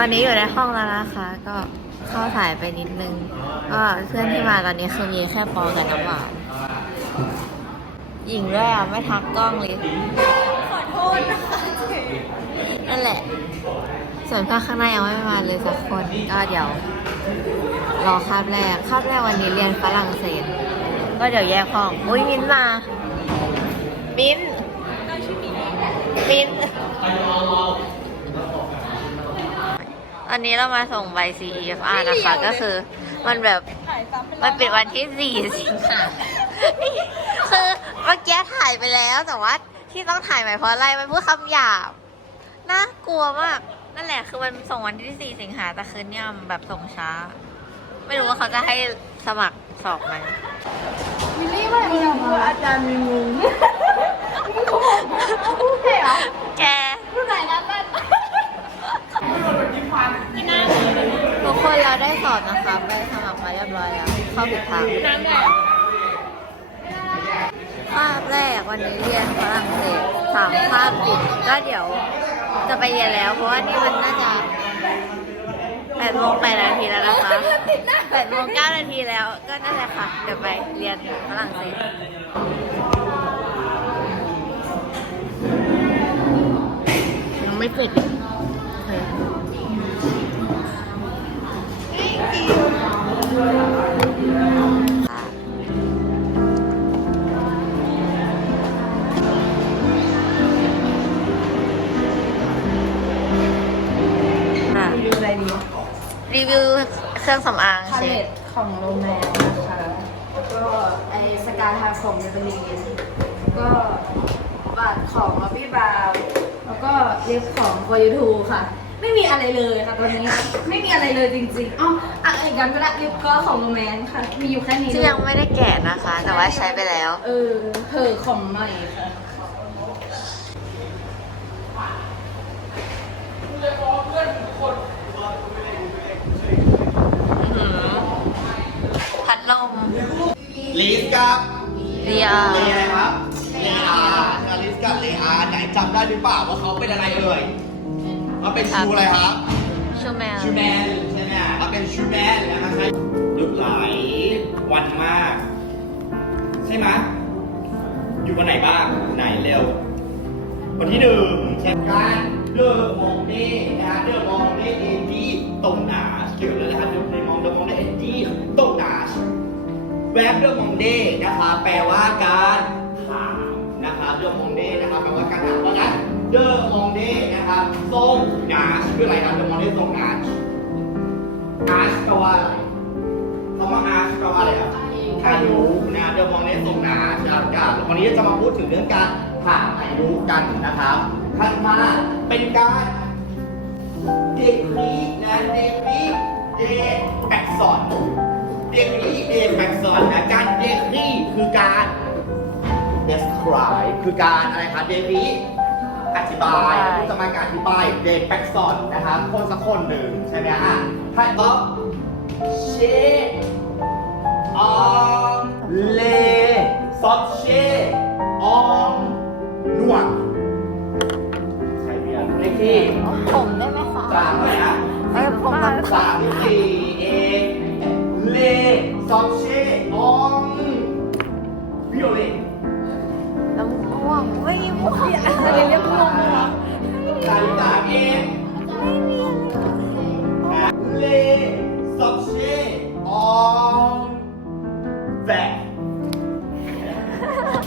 ตอนนี้อยู่ในห้องแล้วนะคะ ก็เข้าถ่ายไปนิดนึง ก็เพื่อนที่มาตอนนี้คือมีแค่ปอกับน้ำหวานหญิงด้วยอะไม่ทักกล้องเลยขอโทษนะคะนั่นแหละ ส่วนภาคข้างหน้ายังไม่มาเลยสักคนก็เดี๋ยว รอคาบแรกคาบแรกวันนี้เรียนฝรั่งเศส ก็เดี๋ยวแยกห้องอุ้ยมิ้นมา มิ้นเราชื่อหมีมิ้น อันนี้เรามาส่งใบ CEFR นะคะ ก็คือมันแบบถ่ายซ้ำไปมันปิดวันที่สี่สิงหาคือเมื่อกี้ถ่ายไปแล้วแต่ว่าที่ต้องถ่ายใหม่เพราะอะไรมันพูดคำหยาบน่ากลัวมากนั่นแหละคือมันส่งวันที่สี่สิงหาแต่คืนเนี่ยมันแบบส่งช้า ไม่รู้ว่าเขาจะให้สมัครสอบไหมมิลลี่ไม่มีคืออาจารย์มีมุงมึงเขาบอกพูดใช่เหรอ แก พูดไหนนะมัน ทุกคนเราได้สอบนะคะไปสมัครมาเรียบร้อยแล้ว เข้าผิดทาง น้ำแดง ภาพแรกวันนี้เรียนฝรั่งเศสสามภาพติดก็เดี๋ยวจะ ไปเรียนแล้ว เพราะว่านี่มันน่าจะแปดโมงแปดนาทีแล้วนะคะแปดโมงเก้านาทีแล้วก็นั่นแหละค่ะ เดี๋ยวไปเรียนฝรั่งเศสยังไม่เสร็จ รื่องสำอางพาเช็เลคตของโรงแรมนะคะ แล้วก็ไอสกายทาของเมเบลีนแล้วก็บัตรของลอบบี้บราวน์แล้วก็เล็บของวายูทูค่ะ ไม่มีอะไรเลยค่ะตอนนี้ ไม่มีอะไรเลยจริงๆอ๋ออะอีกกันก็ได้เล็บก็ของโรแมนค่ะ มีอยู่แค่นี้ที่ยังไม่ได้แกะนะคะ แต่ว่าใช้ไปแล้ว เออเหอของใหม่ค่ะ อื้อหือพัดลม ลิสกับเรียเลอะไรครับเลอาลิสกับเลอาไหนจำได้หรือเปล่าว่าเขาเป็นอะไรเอ่ยว่าเป็นชูอะไรครับ ชูแมวชูแมนใช่ไหมว่าเป็นชูแมนนะครับใช่หยุดหลายวันมาก ใช่ไหมอยู่วันไหนบ้างไหนเร็ว วันที่หนึ่งใช่การเลือกมองเน่นะฮะเลือกมองเน่เอจีตรงหนาเกี่ยวเลยนะฮะเลือกมองเลือกมองเน่เอจีตรงหนา แวบเรื่องมองเด้นะคะ แปลว่าการถามนะคะเรื่องมองเด้นะคะแปลว่าการถามเพราะงั้นเดอมองเด้นะคะส่งนาชคืออะไรครับเดอมองเด้ส่งนาชอาชแปลว่าอะไรคำว่าอาชแปลว่าอะไรครับอายุนะเดอมองเด้ส่งนาชนะครับวันนี้จะมาพูดถึงเรื่องการถามอายุกันนะครับขั้นมาเป็นการเด็กนี้นะเด็กรีเด็กแอกซอน เดรีเดแม็กซอนนะการเดรีคือการ describe คือการอะไรคะเดรีอธิบายผู้จะมาการอธิบายเดแม็กซอนนะครับคนสักคนหนึ่งใช่ไหมฮะถ้าก็เช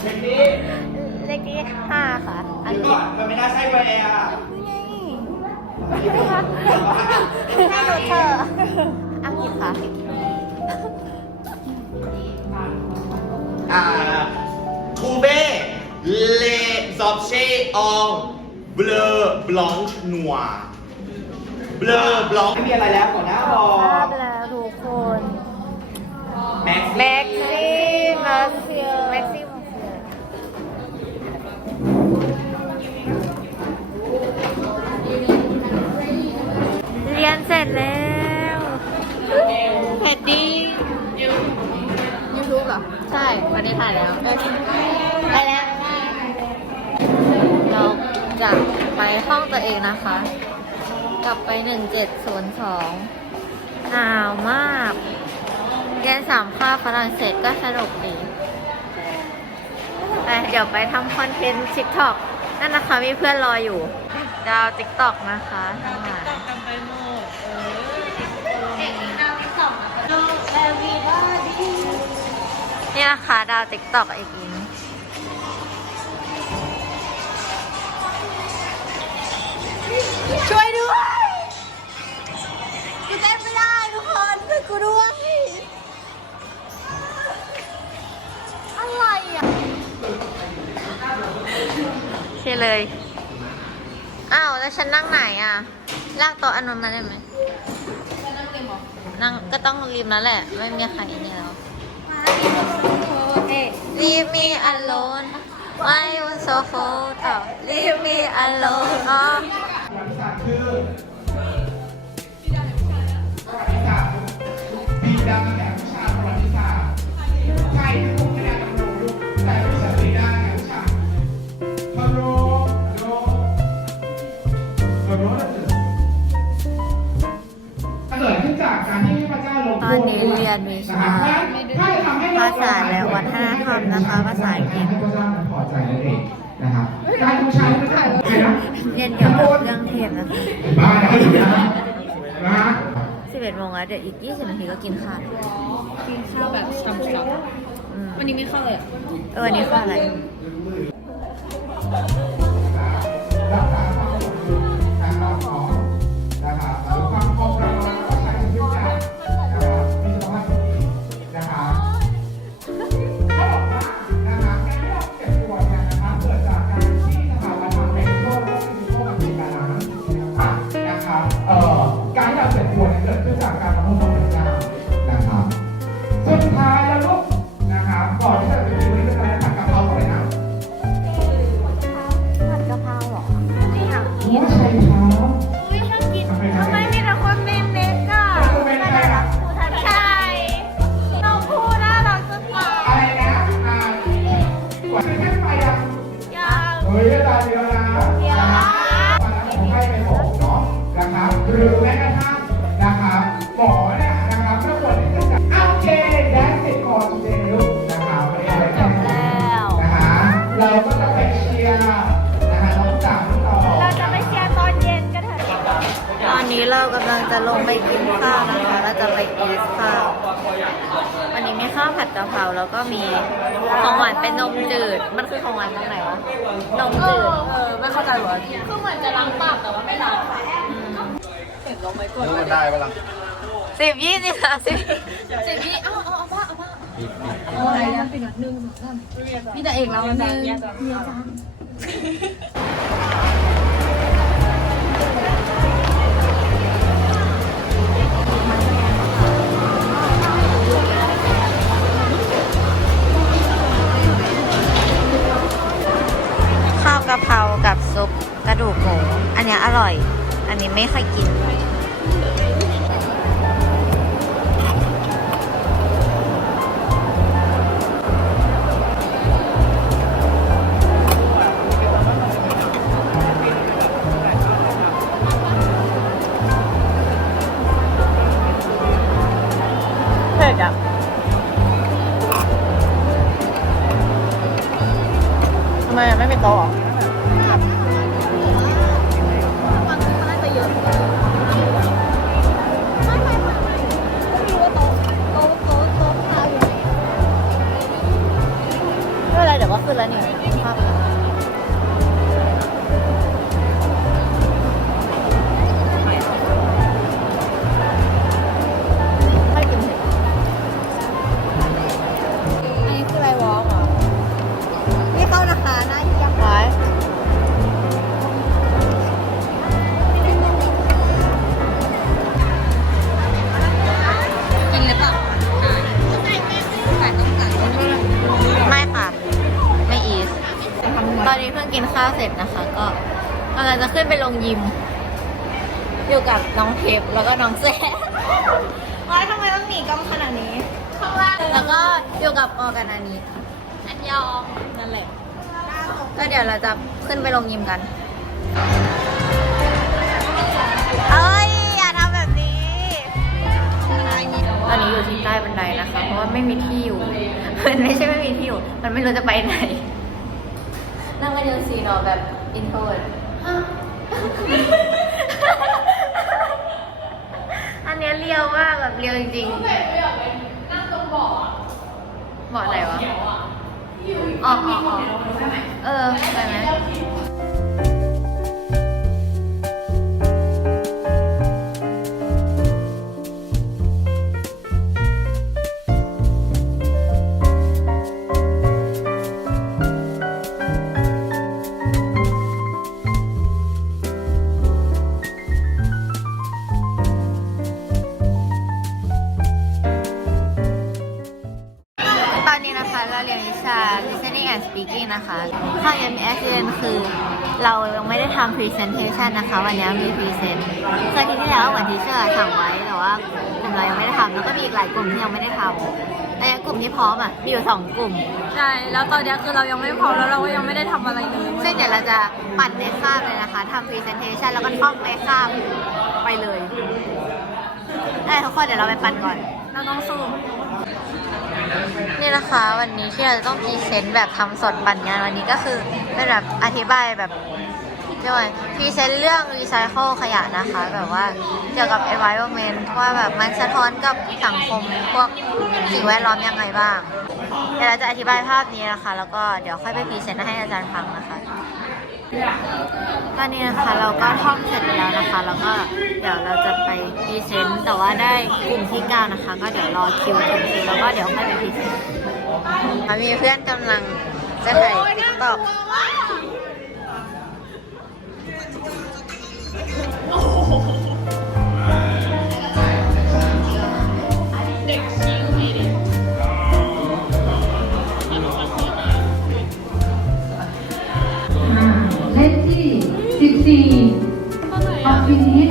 เมื่อกี้เลขที่ห้าค่ะ อันเดี๋ยวนี้ก่อนมันไม่น่าใช่แวร์อะให้หนูเธอะอังกฤษค่ะอ่าทูเบ้เลซอฟเชอองเบลอบลองช์นัวเบลอบลองไม่มีอะไรแล้วก่อนหน้าบอทราบกแล้วทุกคน แม็กซ์แม็กซี่มาเซี ถ่ายแล้ว ไปแล้ว เราจะไปห้องตัวเองนะคะ กลับไปหนึ่งเจ็ดศูนย์สองหนาวมากเรียนสามคาฝรั่งเศสก็สนุกดีไปเดี๋ยวไปทำคอนเทนต์ทิกตอกนั่นนะคะมีเพื่อนรออยู่ ดาวติ๊กตอกนะคะทั้งหลายกันไปหมดเออตอกกันี่ นี่นะคะ ดาวติ๊กตอกอีกอินช่วยด้วยกูเต้นไม่ได้ทุกคนช่วยกูด้วย อะไรอะโอเคเลย อ้าว แล้วฉันนั่งไหนอะ ลากโต๊ะอันนั้นมาได้ไหมนั่งรียนหรอนั่งก็ต้องริมนั้นแหละ ไม่มีใครนี่แล้ว Leave me alone Why you so cold Leave me alone อ๋อประวัติศาสตร์คือประวัติศาสตร์บิดาแห่งวิชาประวัติศาสตร์ใครที่พุ่งไม่ได้ดำรงยุคแต่วิชาบิดาแห่งวิชาฮัลโหลฮัลโหลฮัลโหลเกิดขึ้นจากการที่พระเจ้าลงโทษ ตอนนี้เรียนวิชาถ้าจะทำให้โลกภาษาและวัฒนธรรมนะคะภาษาอังกฤษให้พระเจ้านั้นพอใจนั่นเองนะครับการบูชาพระเจ้าใครนะเรียนเกี่ยวกับเรื่องเทพนะคะบ้านะนะฮะ11โมงแล้วเดี๋ยวอีก20นาทีก็กินข้าวกินข้าวแบบช้ำอืมๆวันนี้ไม่เข้าเลยอะเออวันนี้ข้าวอะไร ลังจะลงไปกินข้าวนะคะ เราจะไปเอสข้าว วันนี้มีข้าวผัดกะเพราแล้วก็มีของหวานเป็นนมจืด มันคือของหวานตรงไหนวะ นมจืด เออ ไม่เข้าใจหรอคือเหมือนจะล้างปากแต่ว่าไม่ล้างค่ะเห็นลงไปกดรู้กันได้ปะล่ะสิบยี่สิบสามสิบเจ็ดนี่เอาเอาเอาผ้าเอาผ้าเอาอะไรนะเป็นหนึ่งสองสามมีแต่เอกเราหนึ่งเมียจ้าะเพรากับซุปกระดูกหมูอันเนี้ยอร่อย อันนี้ไม่เคยกิน เผ็ดอะทำไมไม่มีโต๊ะ ข้าวเสร็จนะคะ ก็กำลังจะขึ้นไปลงยิม อยู่กับน้องเทปแล้วก็น้องแซ่ว้าทำไมต้องหนีกล้องขนาดนี้ ข้างล่างแล้วก็อยู่กับออกันอันนี้อันยองนั่นแหละ ก็เดี๋ยวเราจะขึ้นไปลงยิมกัน เอ้ย อย่าทำแบบนี้ ตอนนี้อยู่ที่ใต้บันไดนะคะ เพราะว่าไม่มีที่อยู่ มันไม่ใช่ไม่มีที่อยู่ มันไม่รู้จะไปไหน นั่งมาดูซีเนาะแบบอินโทรดอันเนี้ยเรียวมากแบบเรียวจริงๆนั่งตรงเบาะเบาะไหนวะอ๋ออ๋ออ๋อเออไปไหมต ทำ presentation นะคะ วันนี้มี present เคยทีที่แล้วเหมือนทีเชอร์สั่งไว้แต่ว่ากลุ่มเรายังไม่ได้ทำแล้วก็มีอีกหลายกลุ่มที่ยังไม่ได้ทำแต่กลุ่มที่พร้อมอะมีอยู่สองกลุ่ม ใช่ แล้วตอนนี้คือเรายังไม่พร้อมแล้วเราก็ยังไม่ได้ทำอะไรเลยซึ่งเดี๋ยวเราจะปั่นในคาบเลยนะคะทำ presentation แล้วก็ท่องในคาบไปเลยได้ทุกคนเดี๋ยวเราไปปั่นก่อนเราต้องสู้นี่นะคะวันนี้ที่เราจะต้องพรีเซนต์แบบทำสดปั่นงานวันนี้ก็คือเป็นแบบอธิบายแบบ เรียกว่าพรีเซนต์เรื่องรีไซเคิลขยะนะคะ แบบว่าเกี่ยวกับ environment ว่าแบบมันสะท้อนกับสังคมพวกสิ่งแวดล้อมยังไงบ้าง เดี๋ยวเราจะอธิบายภาพนี้นะคะ แล้วก็เดี๋ยวค่อยไปพรีเซนต์ให้อาจารย์ฟังนะคะ ตอนนี้นะคะเราก็ท่องเสร็จแล้วนะคะ แล้วก็เดี๋ยวเราจะไปพรีเซนต์แต่ว่าได้กลุ่มที่เก้านะคะ ก็เดี๋ยวรอคิวถึงคิวแล้วก็เดี๋ยวค่อยไปพรีเซนต์มีเพื่อนกำลังจะถ่ายติ๊กต็อก เลขที่14อภินิ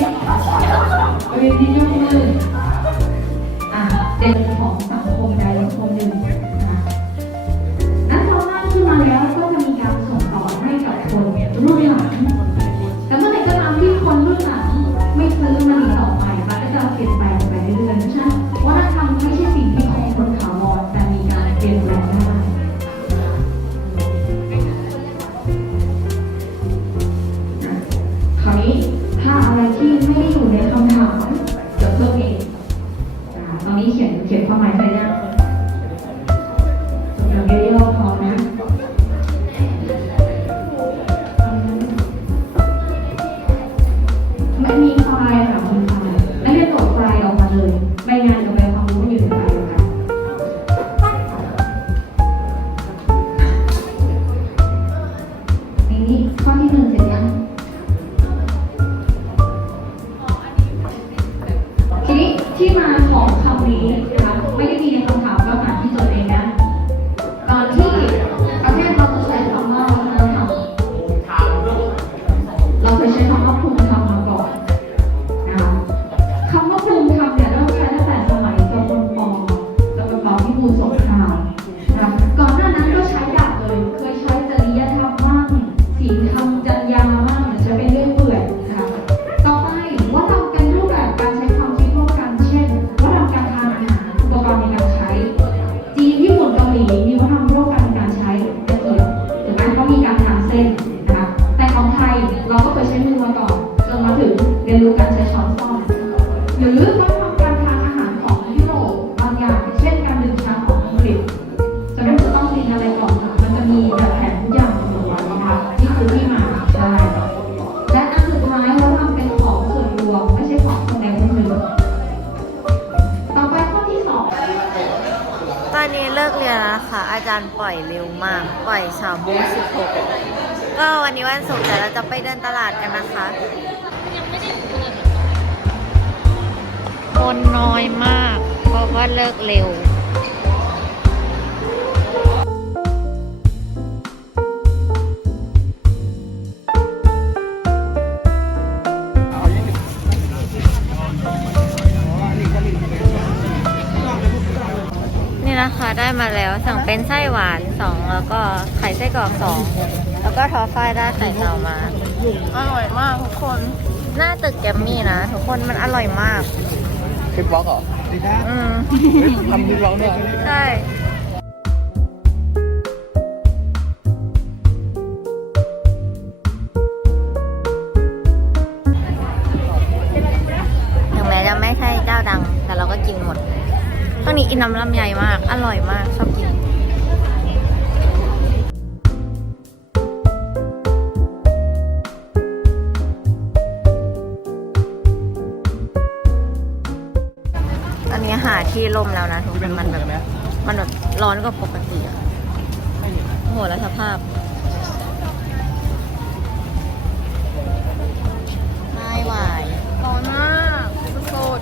มาของคำนี้ นนี้เลิกเรียนแล้วนะคะอาจารย์ปล่อยเร็วมาก ปล่อยสามโมงสิบหกก็วันนี้วันศุกร์แต่เราจะไปเดินตลาดกันนะคะคนน้อยมาก เพราะว่าเลิกเร็ว ได้มาแล้ว สั่งเป็นไส้หวานสองแล้วก็ไข่ไส้กรอกสองแล้วก็ทอฟฟ้ายได้ไข่เต่ามา อร่อยมากทุกคน หน้าตึกแกมมี่นะ ทุกคนมันอร่อยมาก คลิปบล็อกเหรอดีนะอืมทำมือเราเนี่ยใช่ อิ่น้ำลำไยมาก อร่อยมากชอบกินตอนนี้หาที่ร่มแล้วนะทุกคนมันแบบมันแบบร้อนกว่าปกติอะโอ้โหแล้วสภาพไม่ไหวร้อนมากสุด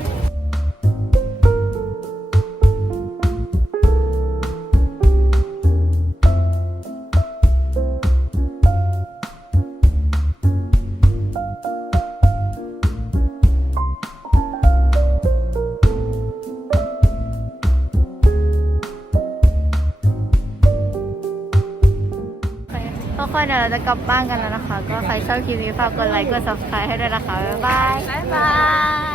เดี๋ยวเราจะกลับบ้านกันแล้วนะคะ ก็ใครชอบคลิปนี้ฝากกดไลค์กด subscribe ให้ด้วยนะคะ บ๊ายบาย บ๊ายบาย